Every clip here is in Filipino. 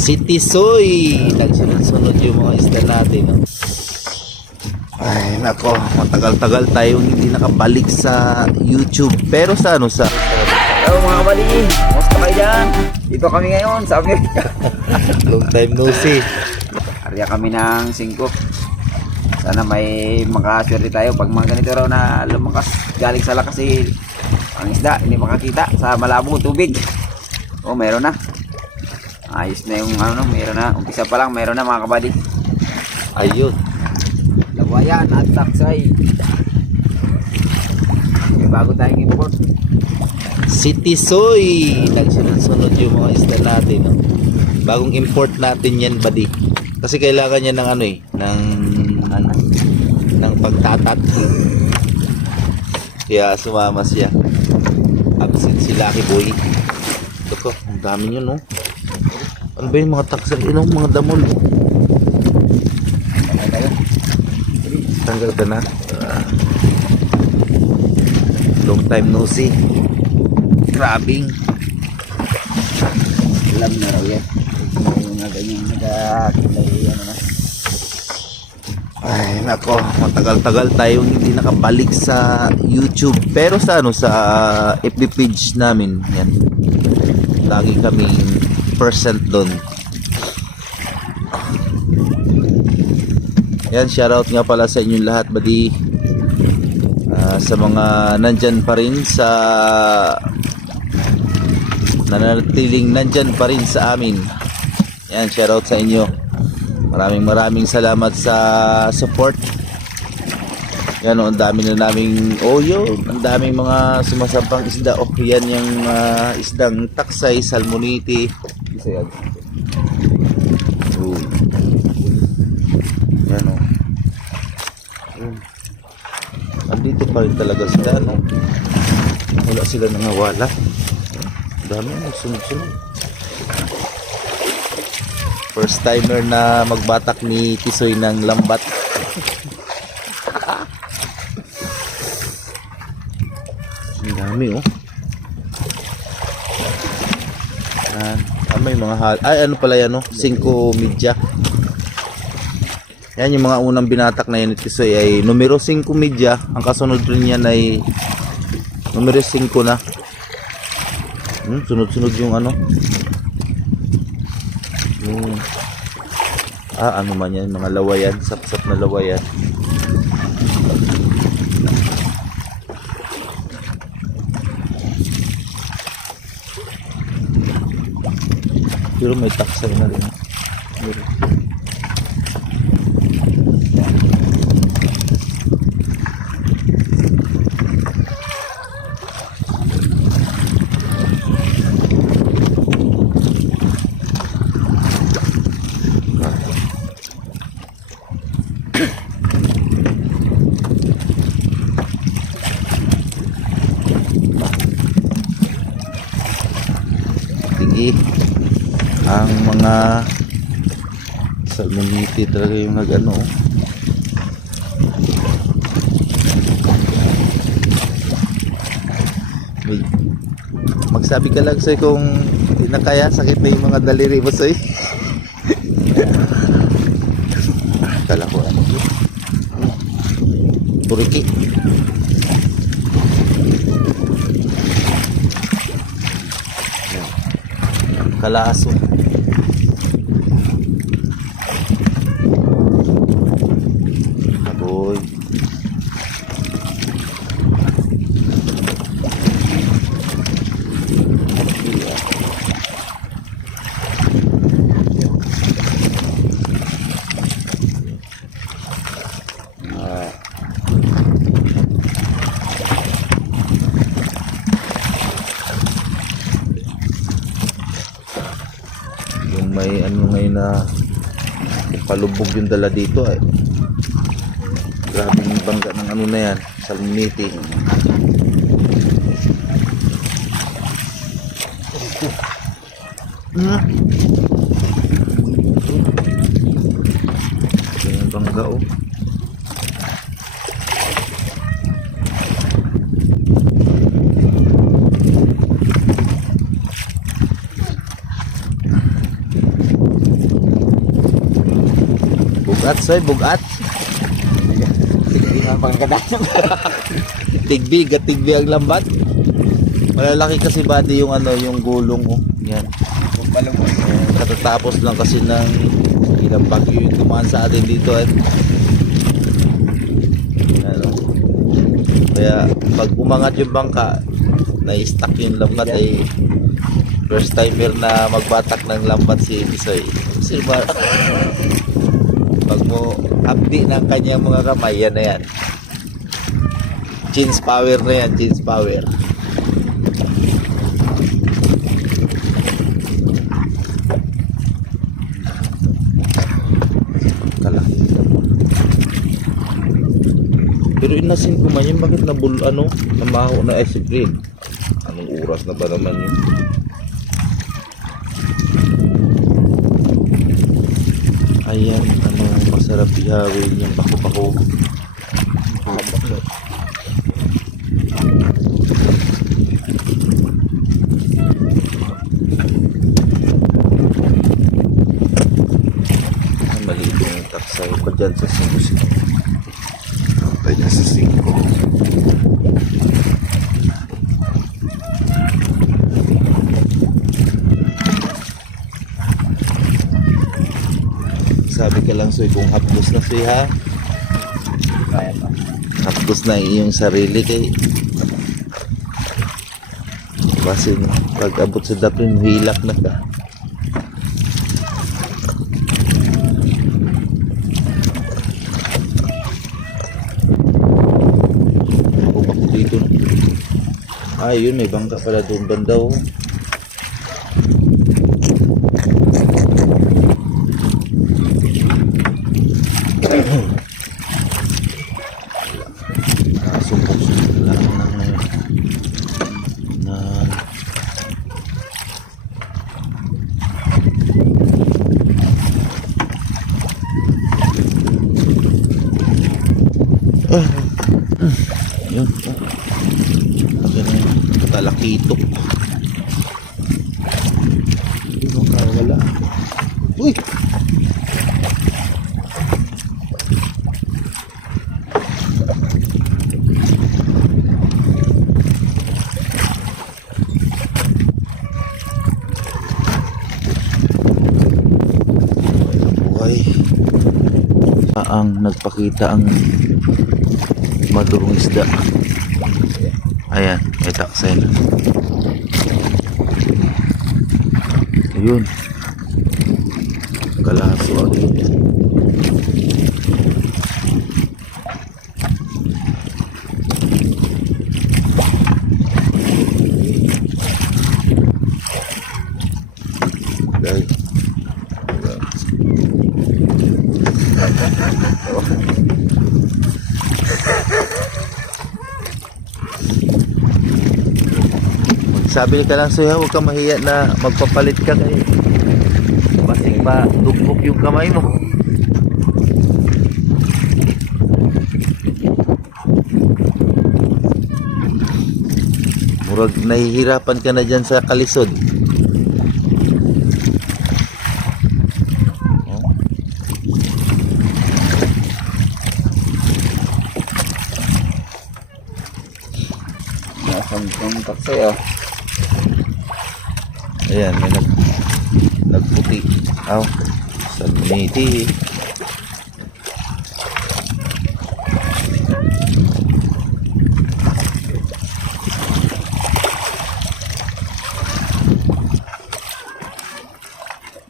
City Soy. Nagsunod-sunod yung mga isda natin. No? Ay, nako, matagal-tagal tayong hindi nakabalik sa YouTube. Pero sa ano, sa... Hello mga kabali, kumusta kayo dyan? Dito kami ngayon sa Amerika. Long time no see. Karya kami ng 5. Sana may makaswerte tayo pag mga ganito raw na lumakas galing sa lakas eh, ang isda, hindi makakita sa malabong tubig. Oh, meron na. Ayos na yung ano, meron na. Umpisa pa lang, meron na mga kabali. Ayun. Lawayan at taksay. May bago tayong import. City Soy. Nagsunod-sunod yung mga isda natin. No? Bagong import natin yan, buddy. Kasi kailangan niya ng ano eh, ng ano, ng pagtatat. Kaya sumama siya. Absent si Lucky Boy. Ito ko, ang dami nyo, no? Ano ba yung mga taksan? Yun mga damol. Tanggal ka na. Uh, long time no see. Grabbing. Alam na raw yan. Yung mga ganyan nagkakilay ano na. Ay nako, matagal-tagal tayong hindi nakabalik sa YouTube pero sa ano sa ah, FB page namin yan. Lagi kaming 10% doon. Yan, shoutout nga pala sa inyong lahat, badi. Uh, sa mga nandyan pa rin sa nanatiling nandyan pa rin sa amin. Yan, shoutout sa inyo. Maraming maraming salamat sa support. Yan, oh, ang dami na naming oyo, ang daming mga sumasampang isda. O, oh, yan yung uh, isdang taksay, salmoniti, isa yan. Oh. Yan o. Yun. Andito pa rin talaga sila, no? Wala sila nangawala. Ang dami na, sunod-sunod. First timer na magbatak ni Tisoy ng lambat. Ang dami, oh. Yan. Ah, may mga hal. Ay, ano pala yan, no? 5 media. Yan yung mga unang binatak na yan ni Tisoy ay numero 5 media. Ang kasunod rin yan ay numero 5 na. Hmm, sunod-sunod yung ano. Yung ah, ano man yan, mga lawayan, sap-sap na lawayan. Pero may taksay na rin. Meron. Sige. Ang mga salmoniti talaga yung nag-ano. Magsabi ka lang sa'yo kung hindi sakit na yung mga daliri mo sa'yo. Kala ko ano. Puriki. Kalaso. Aboy. Ah. yung na palubog yung dala dito ay grabe yung bangga ng ano na yan salmoniti Hmm. Yan ang bangga oh. Bugat, bugat. Tigbi, gatigbi ang lambat. Malalaki kasi body yung ano, yung gulong ko. Yan. Eh, Katatapos lang kasi ng ilang bagyo yung dumaan sa atin dito at ano. Kaya pag umangat yung bangka, na-stuck yung lambat ay first timer na magbatak ng lambat si Bisoy. Kasi ba, pag mo abdi ng kanyang mga kamay, yan na yan. Chins power na yan, chins power. pero inasin ko man yun bakit nabul ano namaho na ice cream anong oras na ba naman yun ayan ano masarap ihawin yung bako-bako Ang maliit yung taksay ko dyan sa Patay na sa singko. Sabi ka lang soy kung hapdos na soy ha. Hapdos na iyong sarili kay kasi pag abot sa dapin hilak na ka. Dito. Ah, may bangka pala doon banda oh. Nasumpok-sumpok lang ng na Ah. Yun. Laki na yun. Talakitok. Hindi mo wala. Uy! buhay. Ang nagpakita ang madurong isda. Ayan, may taksay. Ayun. Kalaso agad. Sabi ka lang sa'yo, huwag ka mahiya na magpapalit ka kay Basig pa, dugbok yung kamay mo. Murag nahihirapan ka na dyan sa kalisod. Oh. Nasaan yung taksay oh. Ayan, may nag, nagputi. Aw, salmiti.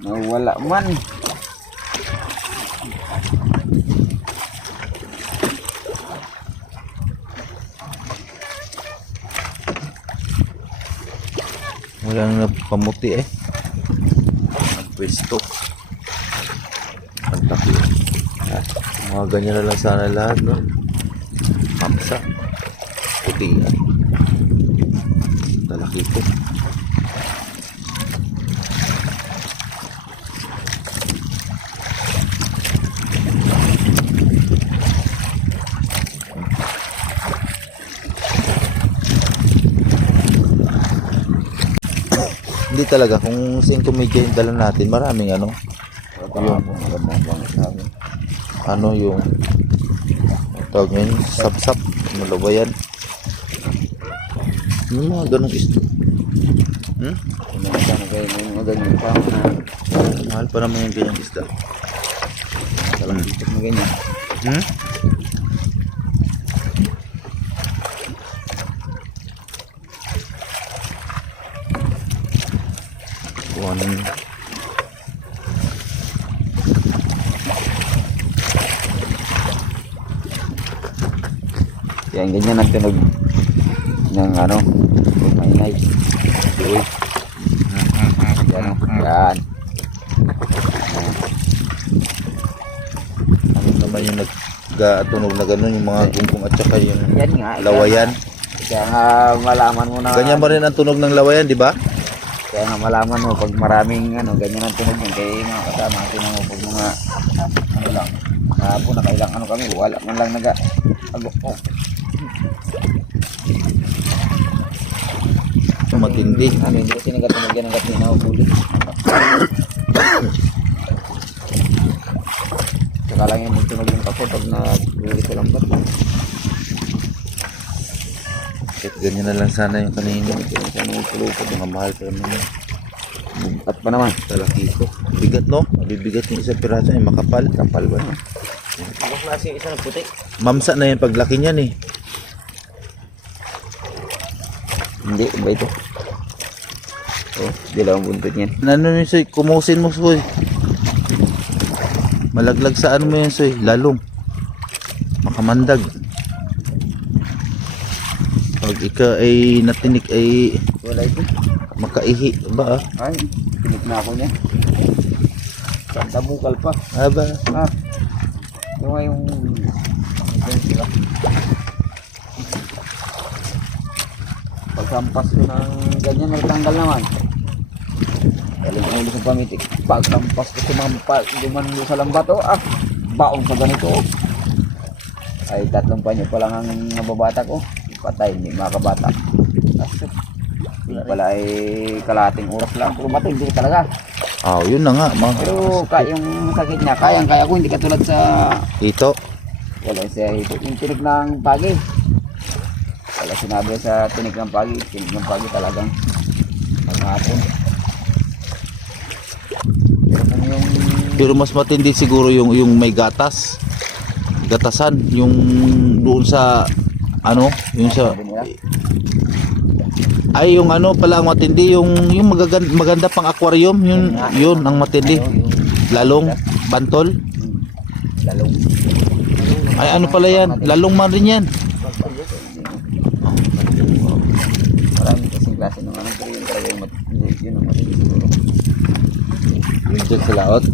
Nawala man. Wala na pamuti eh. Nagpwesto. Ang taki. Ah, mga ganyan na lang sana lahat, no? Mamsa. Puti. Talaki ko. Hindi talaga, kung 5 media yung dala natin, maraming ano, Yung ano yung tawag ngayon, sap-sap, ano ba yan? Yung mga ganong isda. Hmm? Mahal pa naman yung ganyang isda. Dito na ganyan. Hmm? Kuhanin. Yan, ganyan ang tunog ng ano, yung maingay. Uy. Yan, yan. Ano naman yung nagkatunog na gano'n, yung mga gunggong at saka yung Yan nga. lawayan. Kaya nga malaman mo na. Ganyan ba rin ang tunog ng lawayan, di ba? Kaya nga malaman mo pag maraming ano, ganyan ang tunog yan. Kaya mga kasama, tinan mo pag mga ano lang. Kahapon nakailang ano kami, wala man lang naga. Agok oh. Matindi. Ano, hindi kasi nagatunog yan hanggat hinahuli. Saka lang yung magtunog yung kapo pag nahuli sa lambat. Kahit ganyan na lang sana yung kanina. Kaya yung pulupod. Mga mahal pa naman yun. At pa naman. Talaki ko. Bigat no? Mabibigat yung isang piraso yung makapal. Kapal ba no? Ano klase yung isa na puti? Mamsa na yan paglaki niyan eh. Hindi, iba ito. Oh, dalawang buntot yan. Ano yun soy? Kumusin mo soy. Malaglag sa ano mo yan soy? Lalong. Makamandag. Pag ika ay natinik ay Wala ito. makaihi ba ah? Ay, pinik na ako niya. Santa bukal pa. Aba. Ah, yung nga yung... Ito sila. Pagkampas ko ng ganyan, nagtanggal naman. Galing ulo sa pamitik. Pagkampas ko sumampa, dumando sa lambato, ah, baon sa ganito. oh. Ay, tatlong panyo pa lang ang nababata ko. Patay, hindi makabata. Yun pala ay kalating oras lang. Puro bato, hindi talaga. Oh, yun na nga. Mga Pero ka, yung sakit niya, kayang kaya ko, hindi katulad sa ito. wala siya ito. Yung tinik ng pagi. Wala sinabi sa tinik ng pagi. Tinik ng pagi talagang kung yung Pero mas matindi siguro yung yung may gatas. Gatasan yung doon sa ano, yung sa ay yung ano pala ang matindi yung yung magaganda, maganda pang aquarium yun yun ang matindi. ano, Lalong bantol. lalong. Ay ano pala yan? Lalong man rin yan. Maraming kasing klase ng ano. Pero yun talaga yung mat- yun, yun ang matindi siguro. Yung dyan sa laot.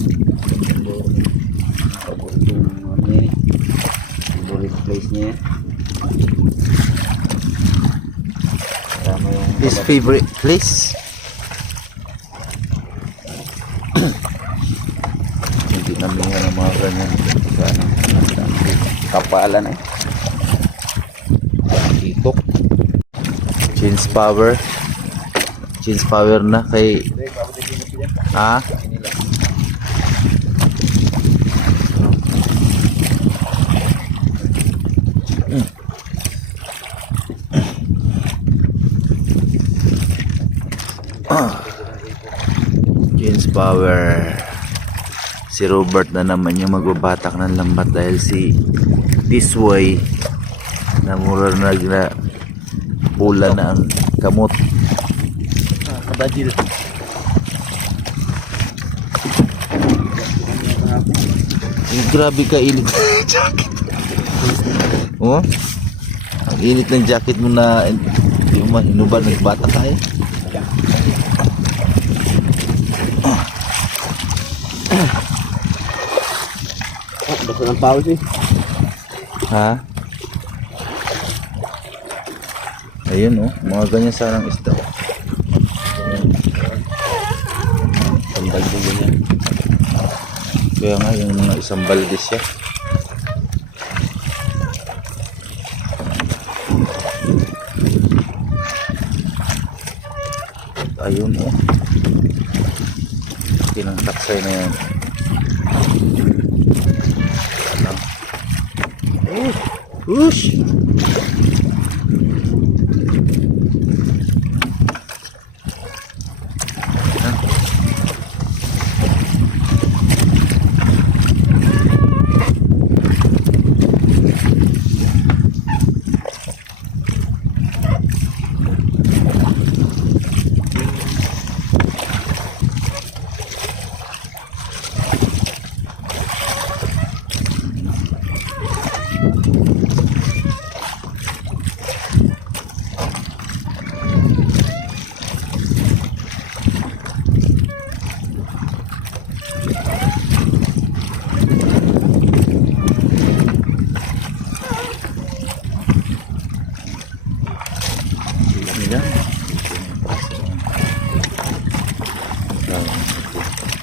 Favorite yung ano eh. Favorite place niya His favorite place. Hindi namin yan ang mga ganyan. Kapalan eh. Change power. Change power na kay ha? Change power. Si Robert na naman yung magbabatak ng lambat dahil si this way namura na na pula na ang kamot. Ah, kabadil. Eh, grabe ka init ng jacket. oh? Ang init ng jacket mo na hindi mo mahinuban nagbata ka eh. Basta ng pawis eh. Ha? Ayun oh, mga ganyan sanang isda. Ayan. Isang balde ganyan. Kaya nga yung mga isang balde siya. Ayun oh. Tinangtaksay na yan. Ush! Nila. Ayan.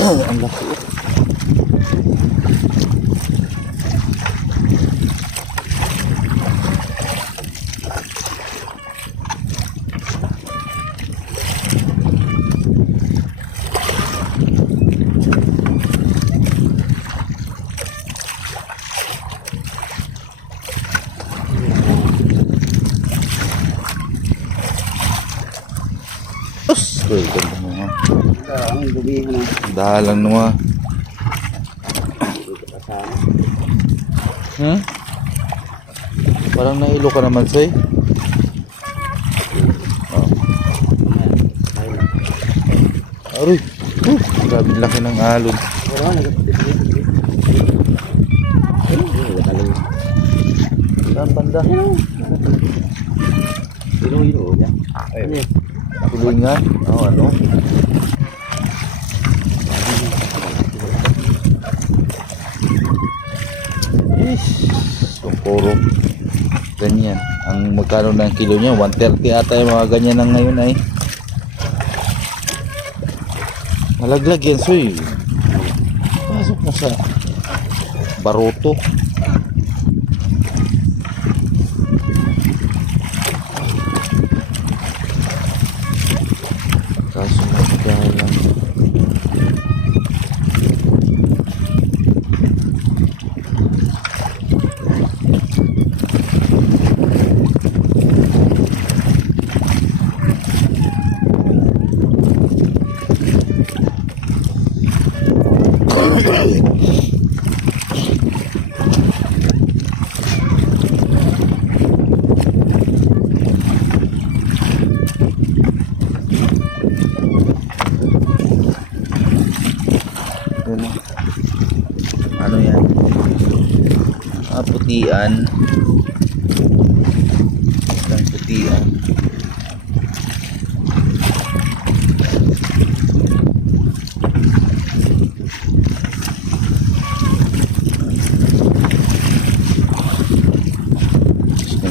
Ang laki. oh. Tos! Uy, ganda mo nga. Ang gabi na. Dahalang mo nga. Hmm? Parang nahilo ka naman, Soy. Oh. Aroy! Uh, grabe laki ng alon. Saan banda? Ay, tuloy nga. Oh, ano? Ish, kung puro ganyan. Ang magkano ng kilo niya, 130 ata yung mga ganyan ng ngayon ay. Malaglag yan, soy. Pasok na sa baroto. Kaso magkalang. Ano? Ano yan? Ah, putian. Isang putian.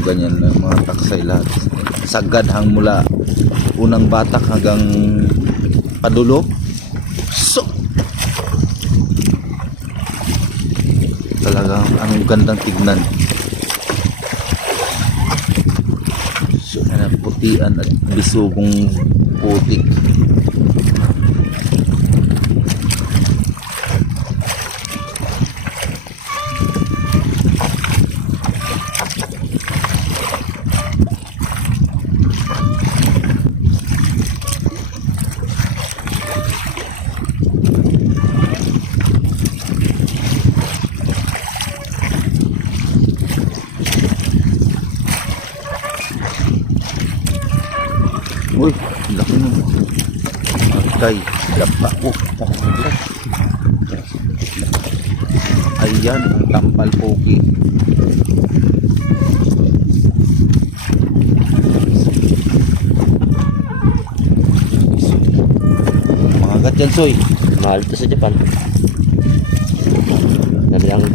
Ganyan na mga taksay lahat. Sagad hang mula unang batak hanggang padulo. Talagang anong gandang tignan. So putian at bisugong putik uy laki mo Atay, lapa oh, takot ayan ang tampal poki mga gat yan soy Mahal to sa Japan.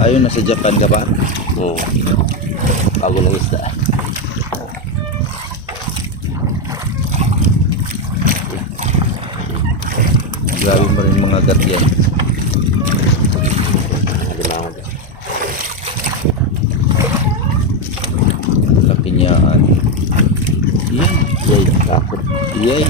Ayun nasa Japan ka ba? Oo. Bago ng isda. grabe pa rin mga agat yan. Laki niyaan ah. yay. Yay. Yay.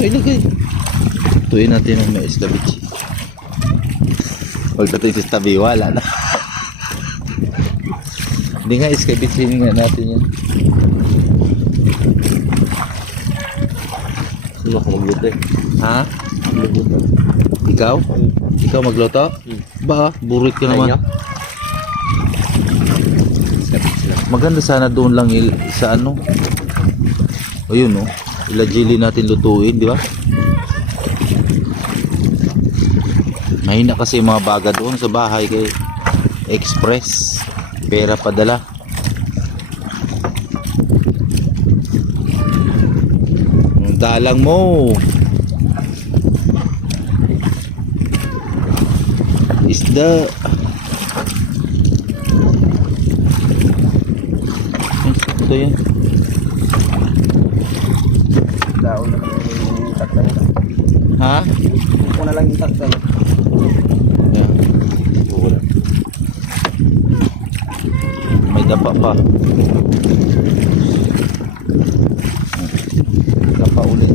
Mo ilagay. Tuyin natin ang may iskabitsi. Huwag natin sa tabi, wala na. Hindi nga iskabitsi nga natin yan. Sino ako magluto eh? Ha? Magluto. Ikaw? Ikaw magluto? Ba, burit ka naman. Kaya? Maganda sana doon lang il, sa ano. Ayun no. Ilajili natin lutuin, di ba? Mahina kasi mga baga doon sa bahay kay Express. Pera padala. Ang Dalang mo. Isda. Ito yan. Daon na lang yung takta nila. Ha? Ako na lang yung takta. Yan. Wala. May dapa pa. Dapa ulit.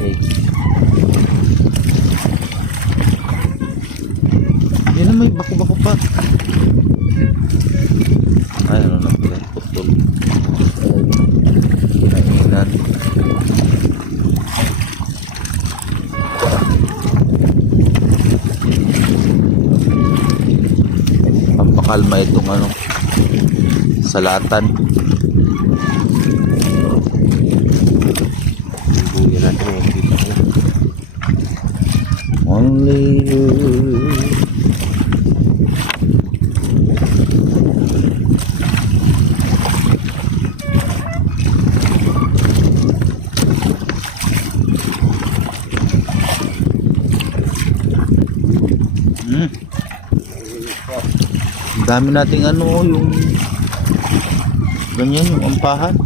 Eh, Yan na may bako-bako pa. Ay, ano na pala. Putol. Kinainan. Pampakalma itong ano. Salatan. Only you. Hmm. Ang dami nating ano yung ganyan yung ampahan.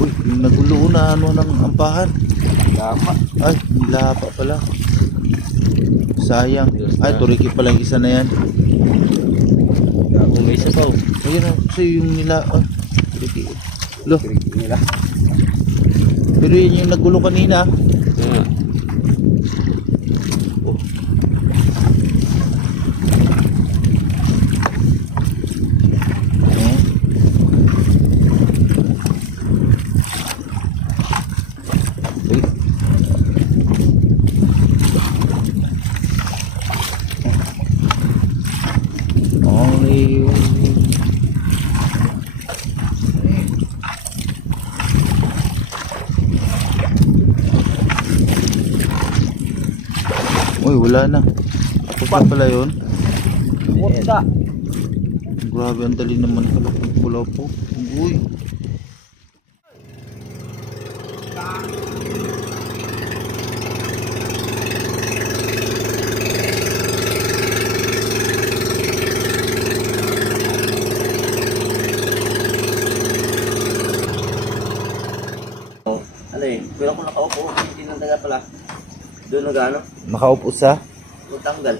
Uy, nagulo na ano ng ampahan. Lama. Ay, lapa pala. Sayang. Ay, turiki pala yung isa na yan. Kung may isa pa oh. Ayun na, kasi yung nila, ah, turiki. Lo, Kiriki nila. pero yun yung nagulo kanina. Yan nga. Oh, Eh. Uy. Only you. Uy, wala na. Tapos na pala yun. Puta. Grabe, ang dali naman pala pag pula po. Uy. Ano eh, pero kung nakaupo, hindi nang taga pala. Doon nag-ano, Nakaupo sa. magtanggal.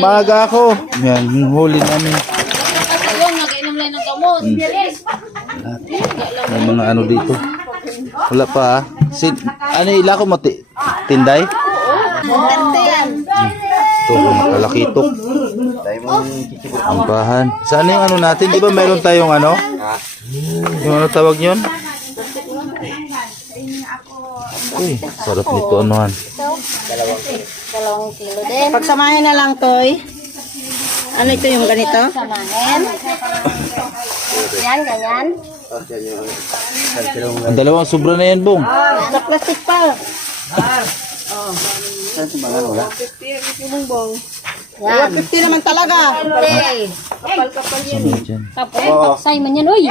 Maaga ako. Yan, yung huli namin. Ayun, nag-inom lang ng gamot. May mga ano dito. Wala pa ah. Sin ano ila ko mo ti tinday? Yan. Ito, makalakitok. Ang bahan. Saan yung ano natin? Di ba meron tayong ano? Yung ano tawag yun? Uy, sarap nito anuhan. Dalawang kilo din. Pagsamahin na lang, Toy. Ano ito yung ganito? Samahin. Yan, ganyan. Ang dalawang sobra na yan, Bong. Sa plastic pa. Yan. 50 naman talaga. Okay. Saan na dyan? Tapos, taksay man yan, uy.